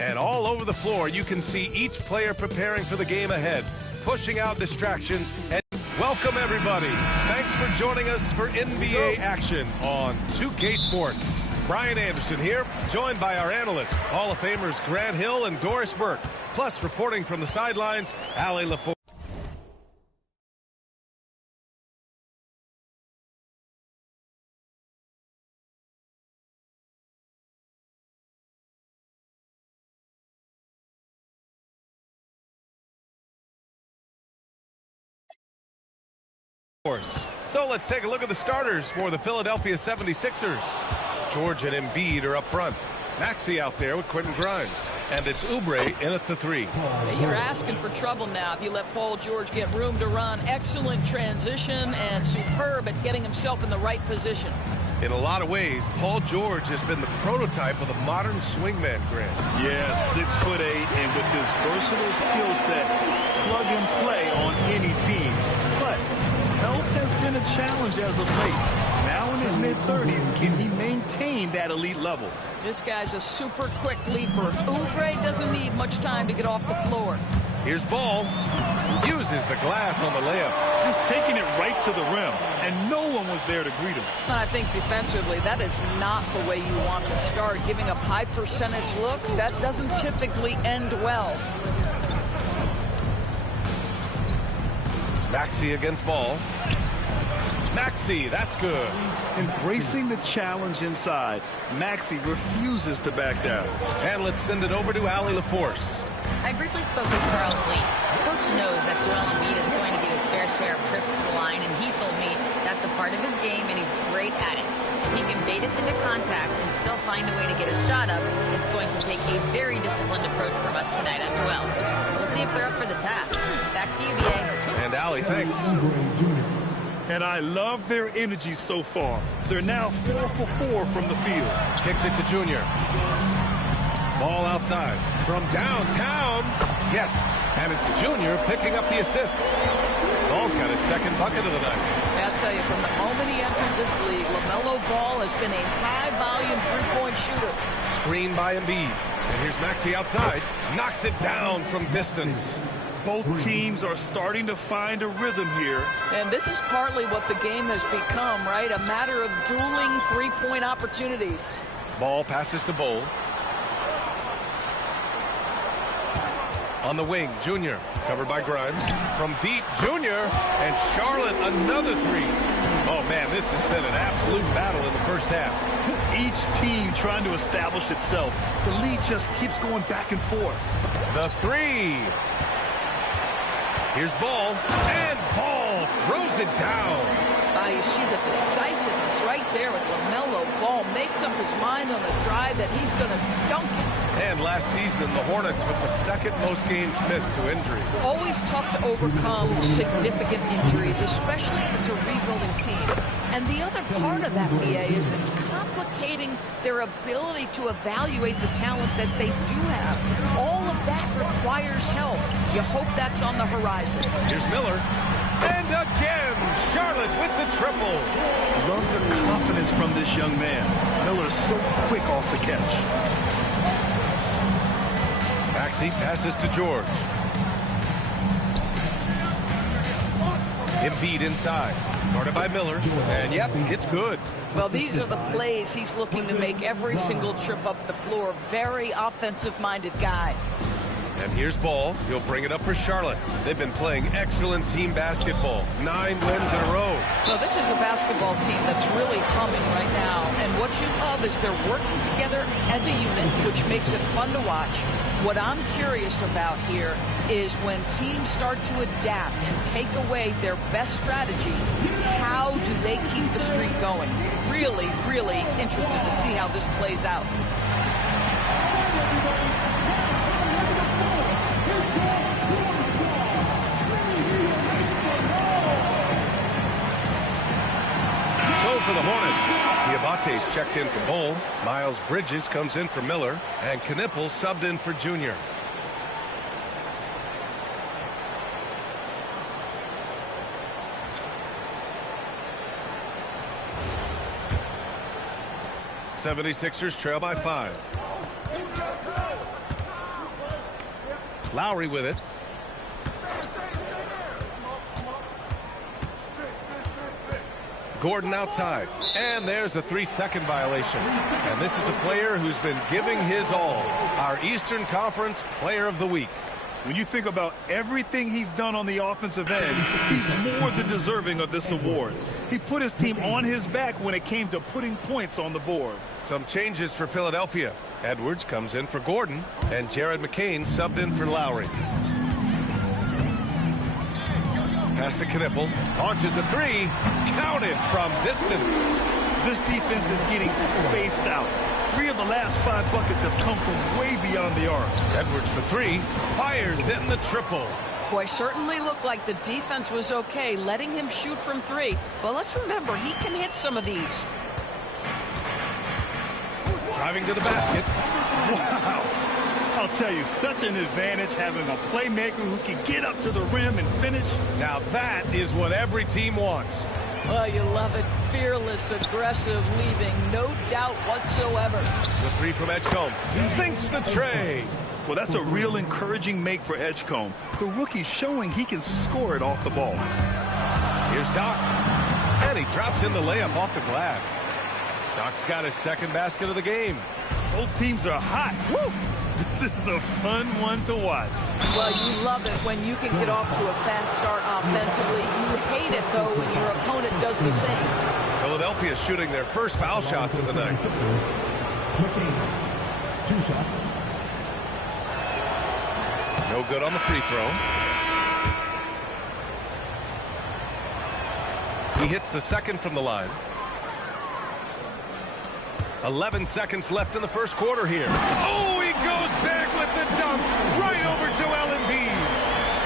And all over the floor, you can see each player preparing for the game ahead, pushing out distractions, and welcome everybody. Thanks for joining us for NBA action on 2K Sports. Brian Anderson here, joined by our analysts, Hall of Famers Grant Hill and Doris Burke, plus reporting from the sidelines, Allie LaForce. So let's take a look at the starters for the Philadelphia 76ers. George and Embiid are up front. Maxey out there with Quentin Grimes. And it's Oubre in at the 3. You're asking for trouble now if you let Paul George get room to run. Excellent transition and superb at getting himself in the right position. In a lot of ways, Paul George has been the prototype of the modern swingman, Grant. Yeah, 6'8", and with his versatile skill set, plug and play on any team. But health has been a challenge as of late. Now in his mid-30s, can he maintain that elite level? This guy's a super quick leaper. Oubre doesn't need much time to get off the floor. Here's Ball. Uses the glass on the layup. Just taking it right to the rim, and no one was there to greet him. I think defensively, that is not the way you want to start. Giving up high percentage looks, that doesn't typically end well. Maxey against Ball. Maxey, that's good. Embracing the challenge inside, Maxey refuses to back down. And let's send it over to Allie LaForce. I briefly spoke with Charles Lee. Coach knows that Joel Embiid is going to get his fair share of trips to the line, and he told me that's a part of his game, and he's great at it. If he can bait us into contact and still find a way to get a shot up, it's going to take a very disciplined approach from us tonight on Joel. We'll see if they're up for the task. Back to you, B.A. And Allie, thanks. And I love their energy so far. They're now 4 for 4 from the field. Kicks it to Junior. Ball outside. From downtown. Yes. And it's Junior picking up the assist. Ball's got his second bucket of the night. I'll tell you, from the moment he entered this league, LaMelo Ball has been a high-volume three-point shooter. Screen by Embiid. And here's Maxey outside. Knocks it down from distance. Both teams are starting to find a rhythm here. And this is partly what the game has become, right? A matter of dueling three-point opportunities. Ball passes to Bol. On the wing, Junior, covered by Grimes. From deep, Junior, and Charlotte another 3. Oh, man, this has been an absolute battle in the first half. Each team trying to establish itself. The lead just keeps going back and forth. The 3. Here's Ball, and Ball throws it down. You see the decisiveness right there with LaMelo Ball. Makes up his mind on the drive that he's going to dunk it. And last season, the Hornets with the second most games missed to injury. Always tough to overcome significant injuries, especially if it's a rebuilding team. And the other part of that, BA, is it's complicating their ability to evaluate the talent that they do have. All of that requires help. You hope that's on the horizon. Here's Miller. And again, Charlotte with the triple. Love the confidence from this young man. Miller's so quick off the catch. Maxey passes to George. Embiid inside. Guarded by Miller. And yep, it's good. Well, these are the plays he's looking to make every single trip up the floor. Very offensive-minded guy. And here's Ball. He'll bring it up for Charlotte. They've been playing excellent team basketball. 9 wins in a row. Well, this is a basketball team that's really humming right now. And what you love is they're working together as a unit, which makes it fun to watch. What I'm curious about here is when teams start to adapt and take away their best strategy, how do they keep the streak going? Really, really interested to see how this plays out. For the Hornets, Diabate's checked in for Bol. Miles Bridges comes in for Miller, and Knippel subbed in for Junior. '76ers trail by 5. Lowry with it. Gordon outside, and there's a 3-second violation. And this is a player who's been giving his all. Our Eastern Conference Player of the Week. When you think about everything he's done on the offensive end, he's more than deserving of this award. He put his team on his back when it came to putting points on the board. Some changes for Philadelphia. Edwards comes in for Gordon, and Jared McCain subbed in for Lowry. Pass to Knippel, launches a 3, counted from distance. This defense is getting spaced out. 3 of the last 5 buckets have come from way beyond the arc. Edwards for 3, fires in the triple. Boy, certainly looked like the defense was okay, letting him shoot from 3. But let's remember, he can hit some of these. Driving to the basket. Wow. I'll tell you, such an advantage having a playmaker who can get up to the rim and finish. Now that is what every team wants. Well, you love it. Fearless, aggressive, leaving no doubt whatsoever. The 3 from Edgecombe. Sinks the tray. Well, that's a real encouraging make for Edgecombe. The rookie's showing he can score it off the ball. Here's Doc. And he drops in the layup off the glass. Doc's got his second basket of the game. Both teams are hot. Woo! This is a fun one to watch. Well, you love it when you can get off to a fast start offensively. You hate it, though, when your opponent does the same. Philadelphia shooting their first foul shots of the night. 2 shots. No good on the free throw. He hits the second from the line. 11 seconds left in the first quarter here. Oh, he goes back with the dunk right over Joel Embiid.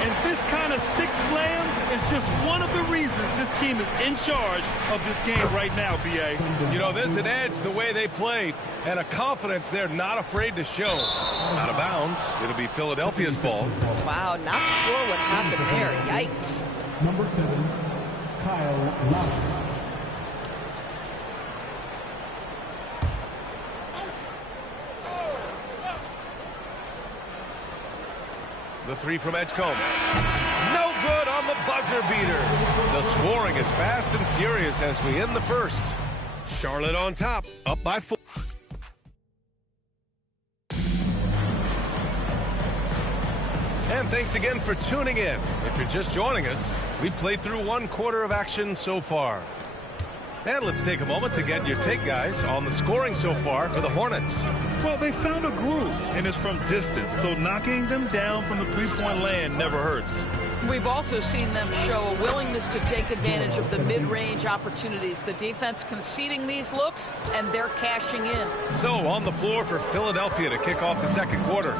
And this kind of sick slam is just one of the reasons this team is in charge of this game right now, B.A. You know, there's an edge the way they played and a confidence they're not afraid to show. Out of bounds. It'll be Philadelphia's ball. Wow, not sure what happened there. Yikes. Number 7, Kyle Lowry. The 3 from Edgecombe. No good on the buzzer beater. The scoring is fast and furious as we end the first. Charlotte on top, up by 4. And thanks again for tuning in. If you're just joining us, we've played through 1 quarter of action so far. And let's take a moment to get your take, guys, on the scoring so far for the Hornets. Well, they found a groove, and it's from distance, so knocking them down from the three-point land never hurts. We've also seen them show a willingness to take advantage of the mid-range opportunities. The defense conceding these looks, and they're cashing in. So on the floor for Philadelphia to kick off the second quarter.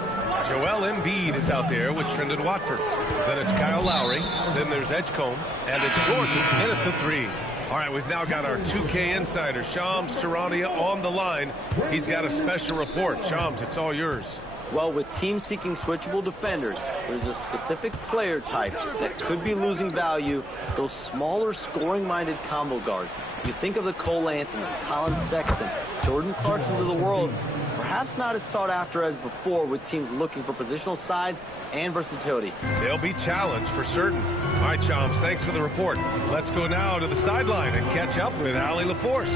Joel Embiid is out there with Trendon Watford. Then it's Kyle Lowry. Then there's Edgecombe. And it's Gordon in at the 3. All right, we've now got our 2K insider, Shams Charania, on the line. He's got a special report. Shams, it's all yours. Well, with teams seeking switchable defenders, there's a specific player type that could be losing value, those smaller scoring-minded combo guards. You think of the Cole Anthony, Colin Sexton, Jordan Clarksons of the world, perhaps not as sought after as before with teams looking for positional size and versatility. They'll be challenged for certain. All right, Shams, thanks for the report. Let's go now to the sideline and catch up with Allie LaForce.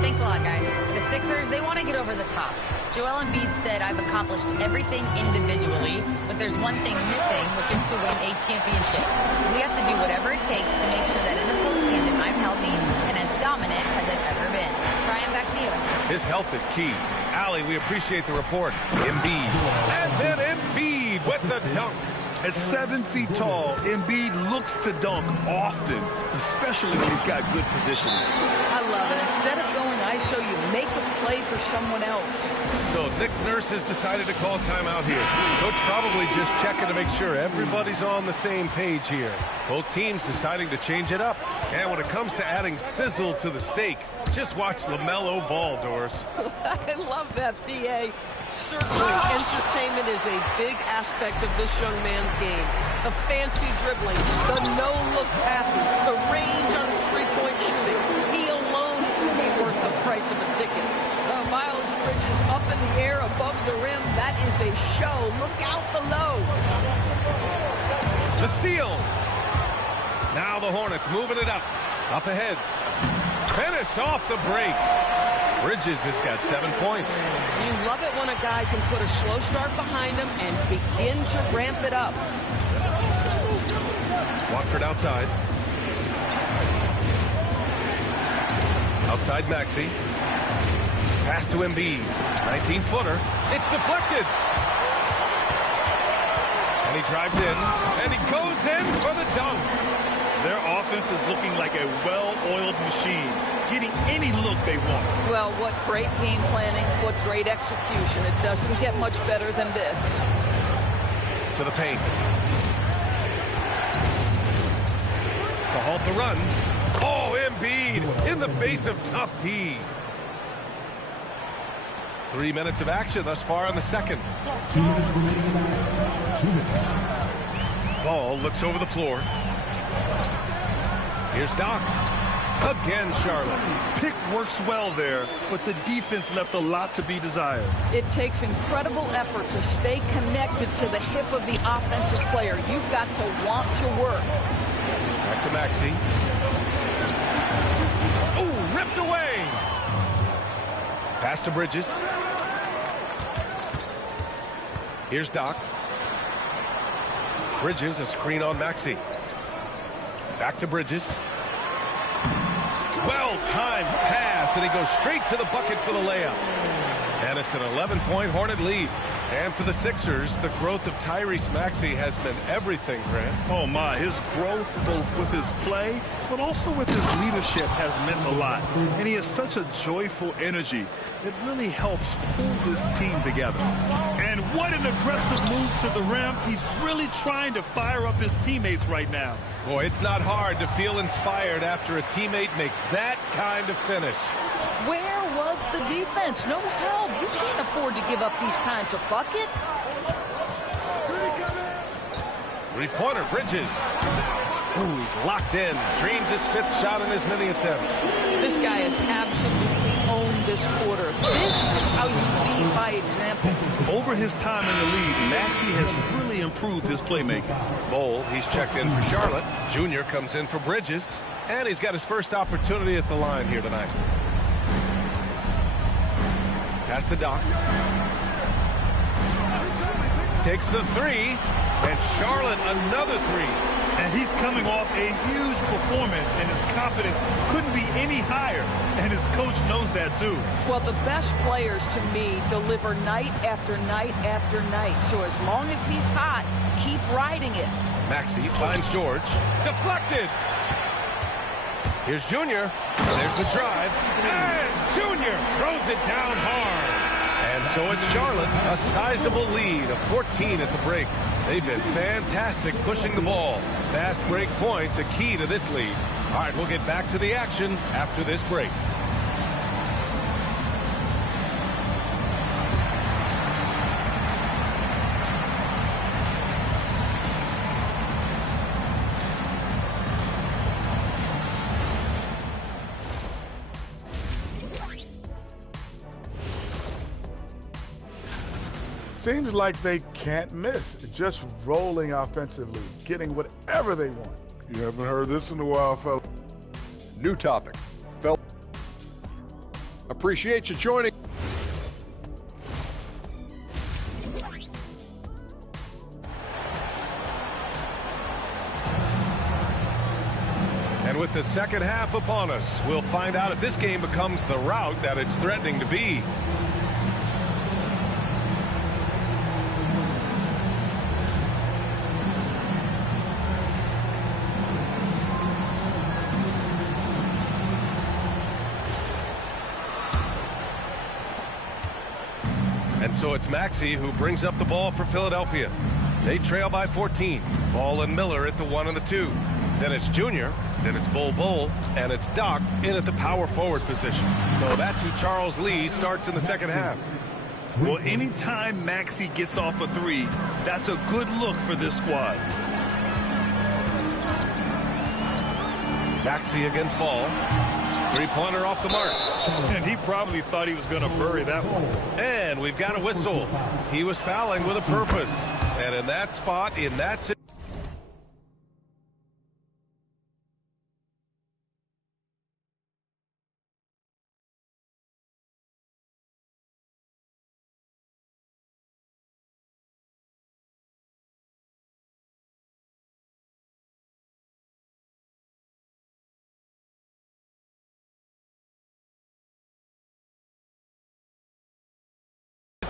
Thanks a lot, guys. The Sixers, they want to get over the top. Joel Embiid said, I've accomplished everything individually, but there's one thing missing, which is to win a championship. We have to do whatever it takes to make sure that in the postseason I'm healthy and as dominant as I've ever been. Brian, back to you. His health is key. Allie, we appreciate the report. Embiid. And then Embiid with the dunk. At 7 feet tall, Embiid looks to dunk often, especially when he's got good positioning. I love it. Instead of going ISO, you make a play for someone else. So Nick Nurse has decided to call timeout here. Coach probably just checking to make sure everybody's on the same page here. Both teams deciding to change it up. And when it comes to adding sizzle to the steak, just watch LaMelo Ball, Doris. I love that, PA. Certainly, entertainment is a big aspect of this young man's game. The fancy dribbling, the no-look passes, the range on his three-point shooting. He alone can be worth the price of a ticket. Miles Bridges up in the air above the rim. That is a show. Look out below. The steal. Now the Hornets moving it up. Up ahead. Finished off the break. Bridges has got 7 points. You love it when a guy can put a slow start behind him and begin to ramp it up. Watford outside. Outside Maxey. Pass to Embiid. 19-footer. It's deflected. And he drives in. And he goes in for the dunk. Their offense is looking like a well-oiled machine, getting any look they want. Well, what great game planning, what great execution. It doesn't get much better than this. To the paint. To halt the run. Oh, Embiid in the face of tough D. 3 minutes of action thus far in the second. 2 minutes remaining in the half. 2 minutes. Ball looks over the floor. Here's Doc. Again, Charlotte. Pick works well there, but the defense left a lot to be desired. It takes incredible effort to stay connected to the hip of the offensive player. You've got to want to work. Back to Maxey. Oh, ripped away. Pass to Bridges. Here's Doc. Bridges, a screen on Maxey. Back to Bridges. Well-timed pass, and he goes straight to the bucket for the layup. And it's an 11-point Hornet lead. And for the Sixers, the growth of Tyrese Maxey has been everything, Grant. Oh, my. His growth, both with his play, but also with his leadership, has meant a lot. And he has such a joyful energy. It really helps pull this team together. And what an aggressive move to the rim. He's really trying to fire up his teammates right now. Boy, it's not hard to feel inspired after a teammate makes that kind of finish. Where was the defense? No help. You can't afford to give up these kinds of buckets. Three-pointer, Bridges. Ooh, he's locked in. Dreams his 5th shot in as many attempts. This guy has absolutely owned this quarter. This is how you lead by example. Over his time in the league, Maxey has really improved his playmaking. Bol, he's checked in for Charlotte. Junior comes in for Bridges. And he's got his first opportunity at the line here tonight. Pass to Doc. Takes the three. And Charlotte another three. And he's coming off a huge performance, and his confidence couldn't be any higher. And his coach knows that, too. Well, the best players, to me, deliver night after night after night. So as long as he's hot, keep riding it. Maxey finds George. Deflected. Here's Junior. There's the drive. And Junior throws it down hard. And so it's Charlotte, a sizable lead of 14 at the break. They've been fantastic pushing the ball. Fast break points, a key to this lead. All right, we'll get back to the action after this break. Seems like they can't miss. Just rolling offensively, getting whatever they want. You haven't heard this in a while, fella. New topic. Appreciate you joining. And with the second half upon us, we'll find out if this game becomes the rout that it's threatening to be. And so it's Maxey who brings up the ball for Philadelphia. They trail by 14. Ball and Miller at the 1 and the 2. Then it's Junior. Then it's Bull. And it's Doc in at the power forward position. So that's who Charles Lee starts in the second half. Well, anytime Maxey gets off a three, that's a good look for this squad. Maxey against Ball. Three-pointer off the mark. And he probably thought he was going to bury that one. And we've got a whistle. He was fouling with a purpose. And in that spot, in that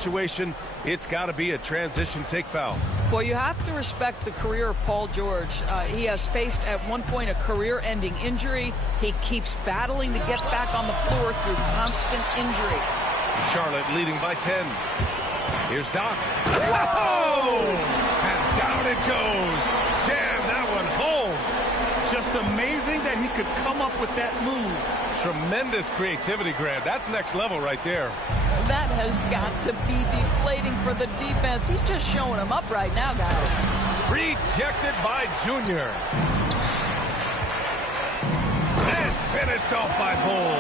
situation, it's got to be a transition take foul. Well, you have to respect the career of Paul George. He has faced at one point a career-ending injury. He keeps battling to get back on the floor through constant injury. Charlotte leading by 10. Here's Doc. Whoa! And down it goes. Jam that one home. Just amazing that he could come up with that move. Tremendous creativity, Grant. That's next level right there. That has got to be deflating for the defense. He's just showing them up right now, guys. Rejected by Junior. And finished off by Bull.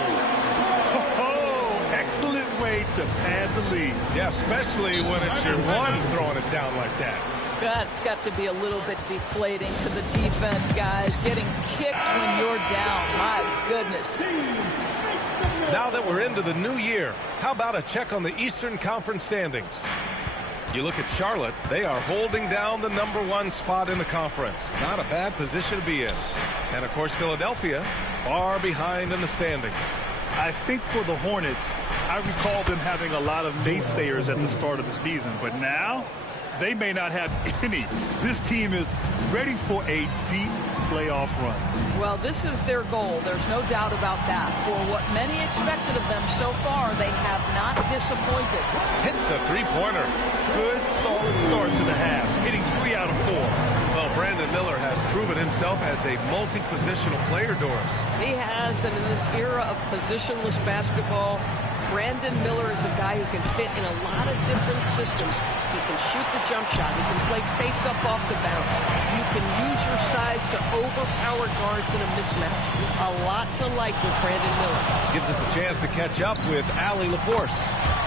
Oh, excellent way to pad the lead. Yeah, especially when it's your one throwing it down like that. That's got to be a little bit deflating to the defense, guys. Getting kicked when you're down. My goodness. Now that we're into the new year, how about a check on the Eastern Conference standings? You look at Charlotte, they are holding down the #1 spot in the conference. Not a bad position to be in. And, of course, Philadelphia far behind in the standings. I think for the Hornets, I recall them having a lot of naysayers at the start of the season, but now they may not have any. This team is ready for a deep playoff run. Well, this is their goal. There's no doubt about that. For what many expected of them so far, they have not disappointed. Hits a three-pointer. Good, solid start to the half, hitting 3 out of 4. Well, Brandon Miller has proven himself as a multi-positional player, Doris. He has, and in this era of positionless basketball, Brandon Miller is a guy who can fit in a lot of different systems. He can shoot the jump shot. He can play face-up off the bounce. You can use your size to overpower guards in a mismatch. A lot to like with Brandon Miller. Gives us a chance to catch up with Allie LaForce.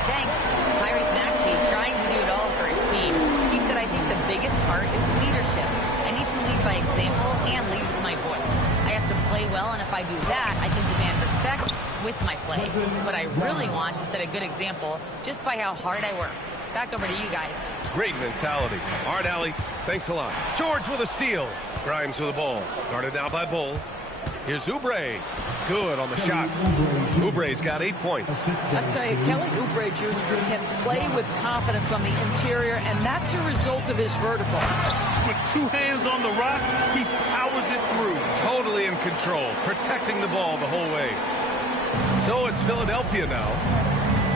Thanks. Tyrese Maxey trying to do it all for his team. He said, I think the biggest part is leadership. I need to lead by example and lead with my voice. I have to play well, and if I do that, I can demand respect with my play. But I really want to set a good example just by how hard I work. Back over to you guys. Great mentality. All right, Allie, thanks a lot. George with a steal. Grimes with the ball. Guarded now by Bull. Here's Oubre. Good on the shot. Oubre's got 8 points. I tell you, Kelly Oubre Jr. can play with confidence on the interior, and that's a result of his vertical. With 2 hands on the rock, he powers it through. Totally in control, protecting the ball the whole way. So it's Philadelphia now.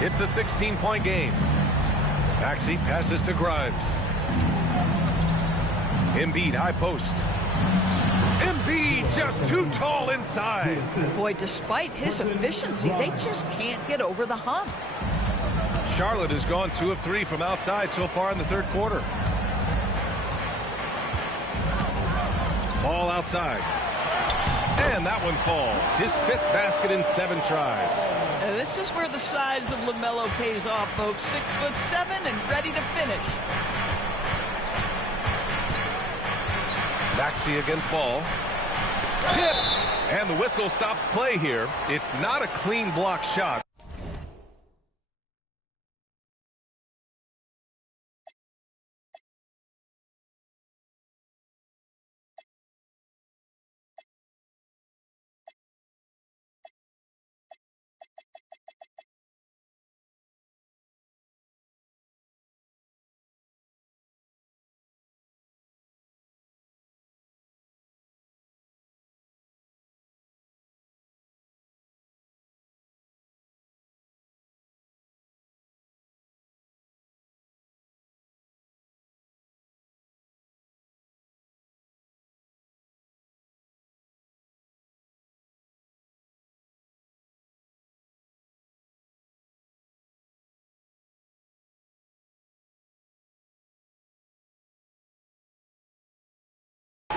It's a 16-point game. Maxey passes to Grimes. Embiid high post. Embiid just too tall inside. Boy, despite his efficiency, they just can't get over the hump. Charlotte has gone 2 of 3 from outside so far in the third quarter. Ball outside. And that one falls. His 5th basket in 7 tries. This is where the size of LaMelo pays off, folks. 6'7" and ready to finish. Maxey against ball. Tipped. And the whistle stops play here. It's not a clean block shot.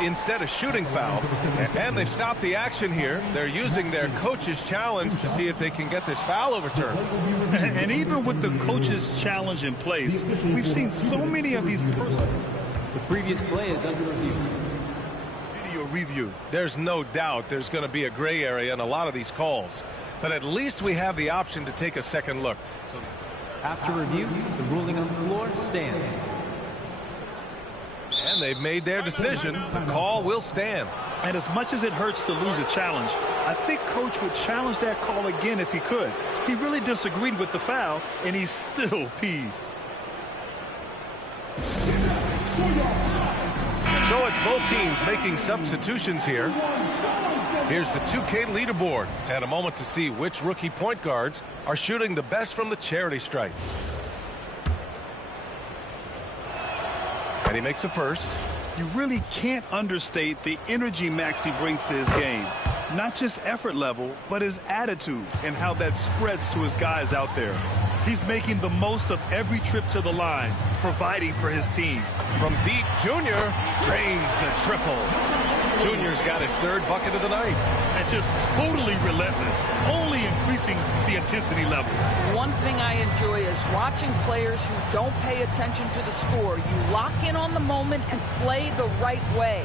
Instead of shooting foul, and they've stopped the action here. They're using their coach's challenge to see if they can get this foul overturned. And even with the coach's challenge in place, we've seen so many of these The previous play is under review. Video review. There's no doubt there's going to be a gray area in a lot of these calls, but at least we have the option to take a second look. After review, the ruling on the floor stands. And they've made their decision. The call will stand. And as much as it hurts to lose a challenge, I think Coach would challenge that call again if he could. He really disagreed with the foul, and he's still peeved. So it's both teams making substitutions here. Here's the 2K leaderboard, and a moment to see which rookie point guards are shooting the best from the charity stripe. And he makes a first. You really can't understate the energy Maxey brings to his game. Not just effort level, but his attitude and how that spreads to his guys out there. He's making the most of every trip to the line, providing for his team. From deep, Junior drains the triple. Junior's got his 3rd bucket of the night. And just totally relentless, only increasing the intensity level. One thing I enjoy is watching players who don't pay attention to the score. You lock in on the moment and play the right way.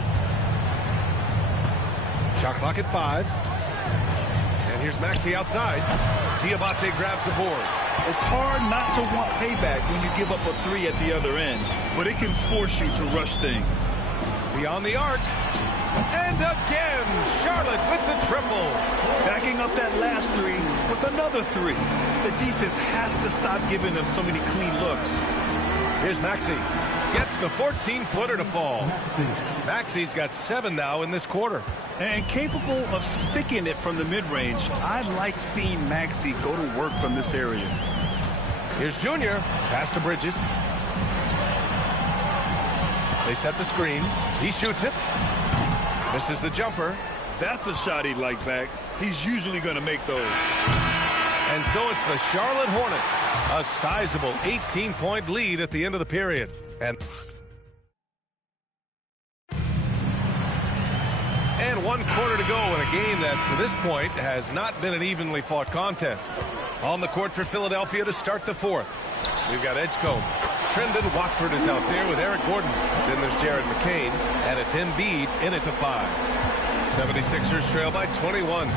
Shot clock at 5. And here's Maxey outside. Diabate grabs the board. It's hard not to want payback when you give up a 3 at the other end, but it can force you to rush things. Beyond the arc. And again, Charlotte with the triple. Backing up that last 3 with another 3. The defense has to stop giving them so many clean looks. Here's Maxey. Gets the 14-footer to fall. Maxey's got 7 now in this quarter. And capable of sticking it from the mid-range, I like seeing Maxey go to work from this area. Here's Junior. Pass to Bridges. They set the screen. He shoots it. Misses the jumper. That's a shot he'd like back. He's usually going to make those. And so it's the Charlotte Hornets. A sizable 18-point lead at the end of the period. And 1 quarter to go in a game that, to this point, has not been an evenly fought contest. On the court for Philadelphia to start the 4th. We've got Edgecombe. Trendon Watford is out there with Eric Gordon. Then there's Jared McCain, and it's Embiid in it to 5. 76ers trail by 21.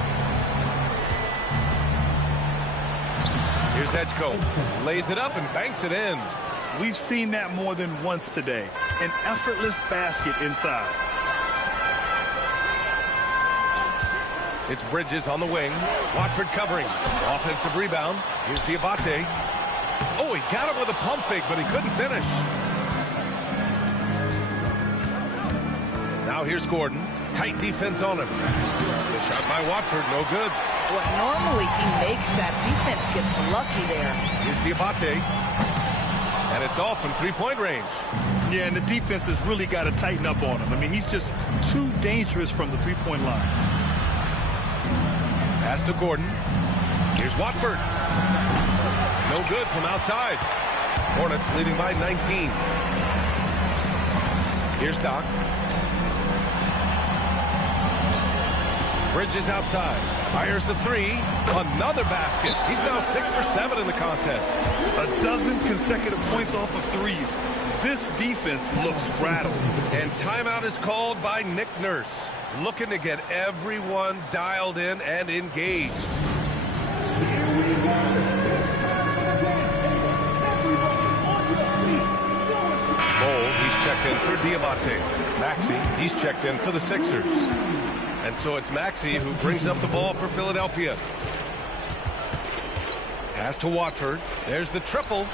Here's Edgecombe. Lays it up and banks it in. We've seen that more than once today. An effortless basket inside. It's Bridges on the wing. Watford covering. Offensive rebound. Here's Diabate. Oh, he got him with a pump fake, but he couldn't finish. Now here's Gordon. Tight defense on him. The shot by Watford, no good. Well, normally he makes that. Defense gets lucky there. Here's Diabate. And it's all from three-point range. Yeah, and the defense has really got to tighten up on him. I mean, he's just too dangerous from the three-point line. Pass to Gordon. Here's Watford. No good from outside. Hornets leading by 19. Here's Doc. Bridges outside. Fires the three. Another basket. He's now 6 for 7 in the contest. A dozen consecutive points off of threes. This defense looks rattled. And timeout is called by Nick Nurse, looking to get everyone dialed in and engaged. Bol, he's checked in for Diabate. Maxey, he's checked in for the Sixers. And so it's Maxey who brings up the ball for Philadelphia. Pass to Watford. There's the triple.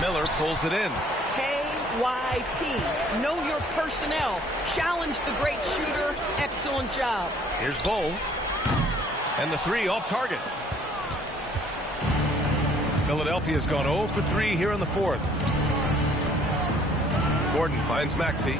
Miller pulls it in. KYP. Know your personnel. Challenge the great shooter. Excellent job. Here's Bol. And the three off target. Philadelphia's gone 0 for 3 here in the fourth. Gordon finds Maxey.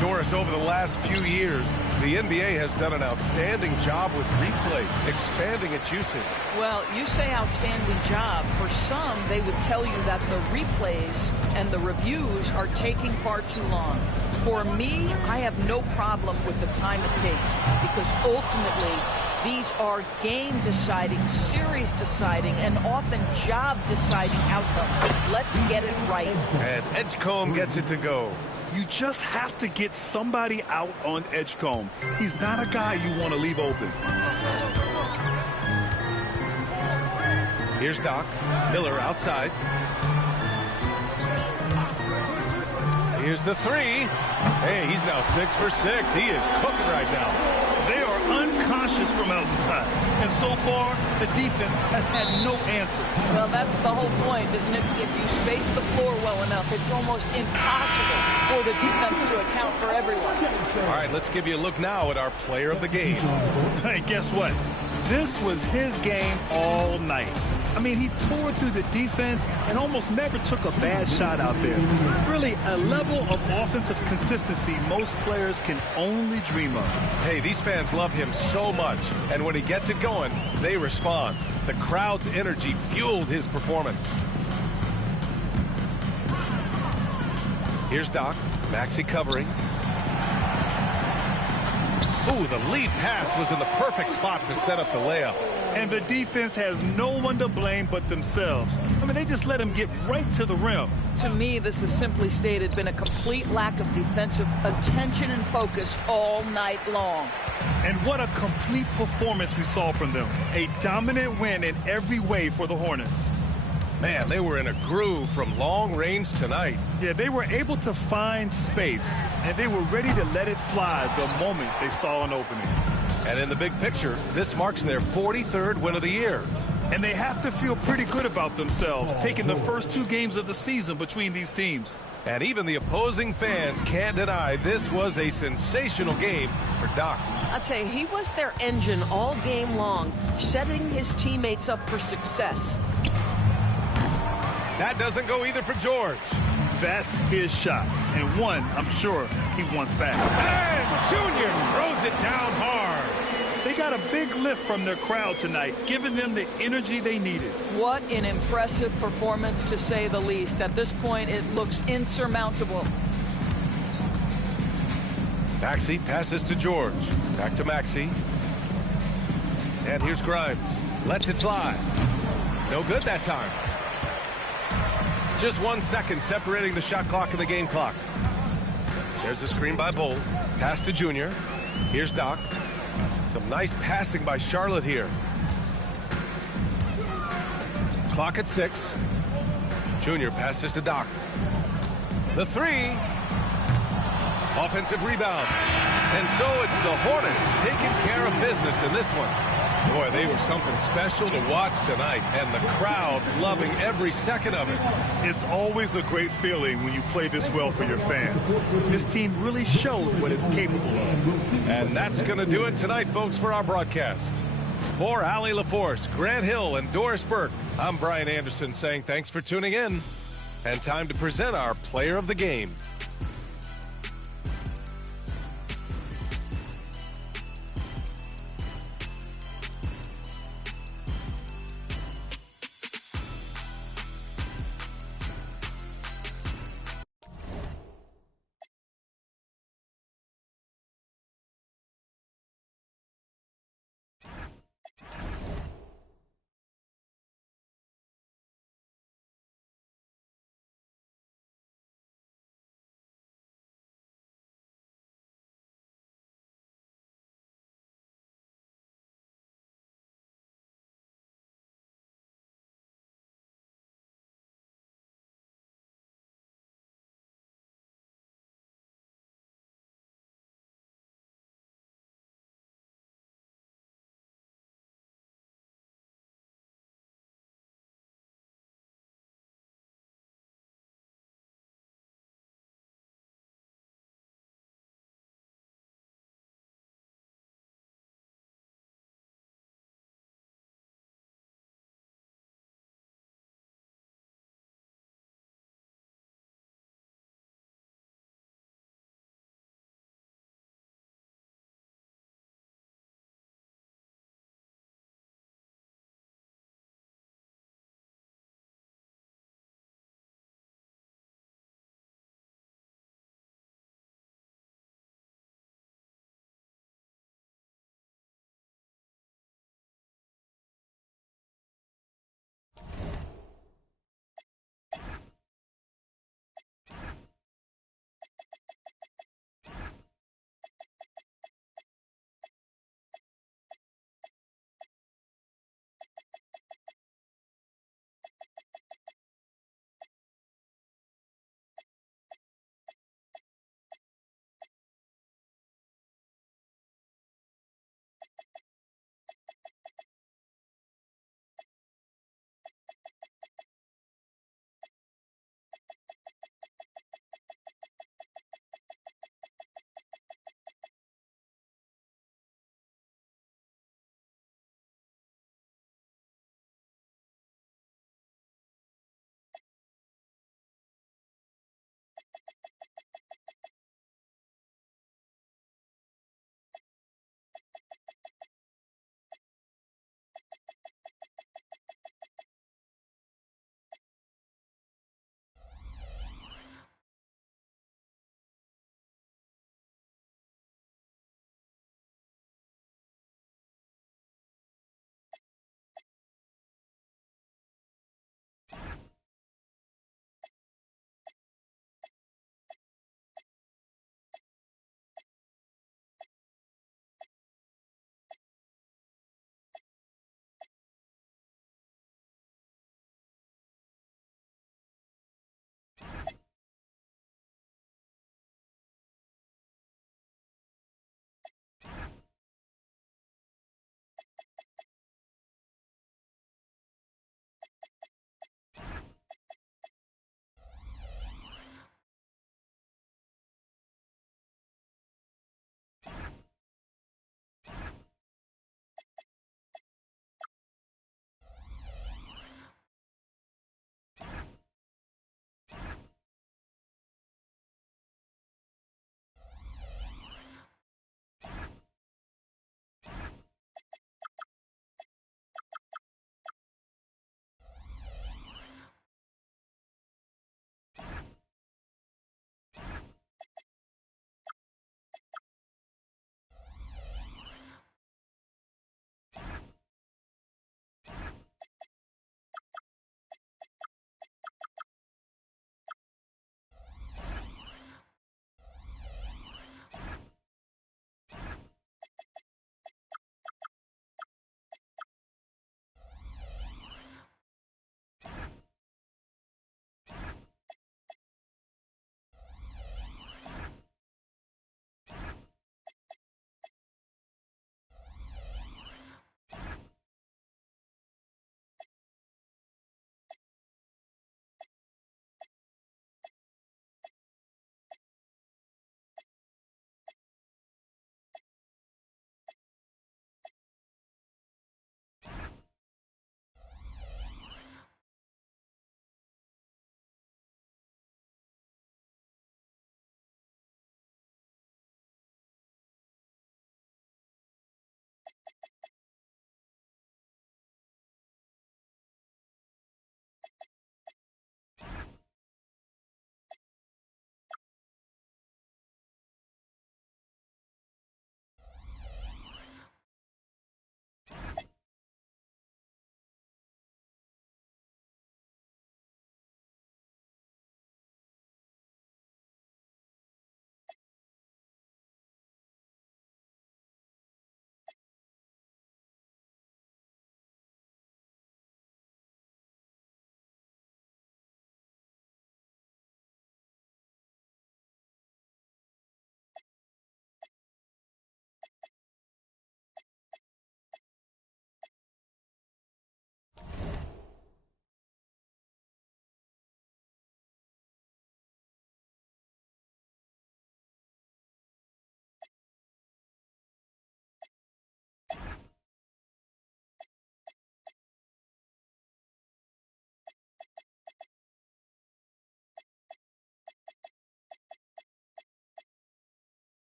Doris, over the last few years, the NBA has done an outstanding job with replay, expanding its uses. Well, you say outstanding job. For some, they would tell you that the replays and the reviews are taking far too long. For me, I have no problem with the time it takes because ultimately, these are game-deciding, series-deciding, and often job-deciding outcomes. Let's get it right. And Edgecombe gets it to go. You just have to get somebody out on Edgecombe. He's not a guy you want to leave open. Here's Doc. Miller outside. Here's the three. Hey, he's now 6 for 6. He is cooking right now. They are unconscious from outside. And so far, the defense has had no answer. Well, that's the whole point, isn't it? If you space the floor well enough, it's almost impossible for the defense to account for everyone. All right, let's give you a look now at our player of the game. Hey, guess what? This was his game all night. I mean, he tore through the defense and almost never took a bad shot out there. Really, a level of offensive consistency most players can only dream of. Hey, these fans love him so much, and when he gets it going, they respond. The crowd's energy fueled his performance. Here's Doc. Maxey covering. Ooh, the lead pass was in the perfect spot to set up the layup. And the defense has no one to blame but themselves. I mean, they just let him get right to the rim. To me, this has simply stated been a complete lack of defensive attention and focus all night long. And what a complete performance we saw from them. A dominant win in every way for the Hornets. Man, they were in a groove from long range tonight. Yeah, they were able to find space, and they were ready to let it fly the moment they saw an opening. And in the big picture, this marks their 43rd win of the year. And they have to feel pretty good about themselves, taking the first 2 games of the season between these teams. And even the opposing fans can't deny this was a sensational game for Doc. I'll tell you, he was their engine all game long, setting his teammates up for success. That doesn't go either for George. That's his shot, and one I'm sure he wants back. And Junior throws it down hard. They got a big lift from their crowd tonight, giving them the energy they needed. What an impressive performance, to say the least. At this point, it looks insurmountable. Maxey passes to George. Back to Maxey. And here's Grimes. Lets it fly. No good that time. Just 1 second separating the shot clock and the game clock. There's a screen by Bol. Pass to Junior. Here's Doc. Some nice passing by Charlotte here. Clock at 6. Junior passes to Doc. The three. Offensive rebound. And so it's the Hornets taking care of business in this one. Boy, they were something special to watch tonight, and the crowd loving every second of it. It's always a great feeling when you play this well for your fans. This team really showed what it's capable of. And that's going to do it tonight, folks, for our broadcast. For Allie LaForce, Grant Hill, and Doris Burke, I'm Brian Anderson saying thanks for tuning in. And time to present our player of the game.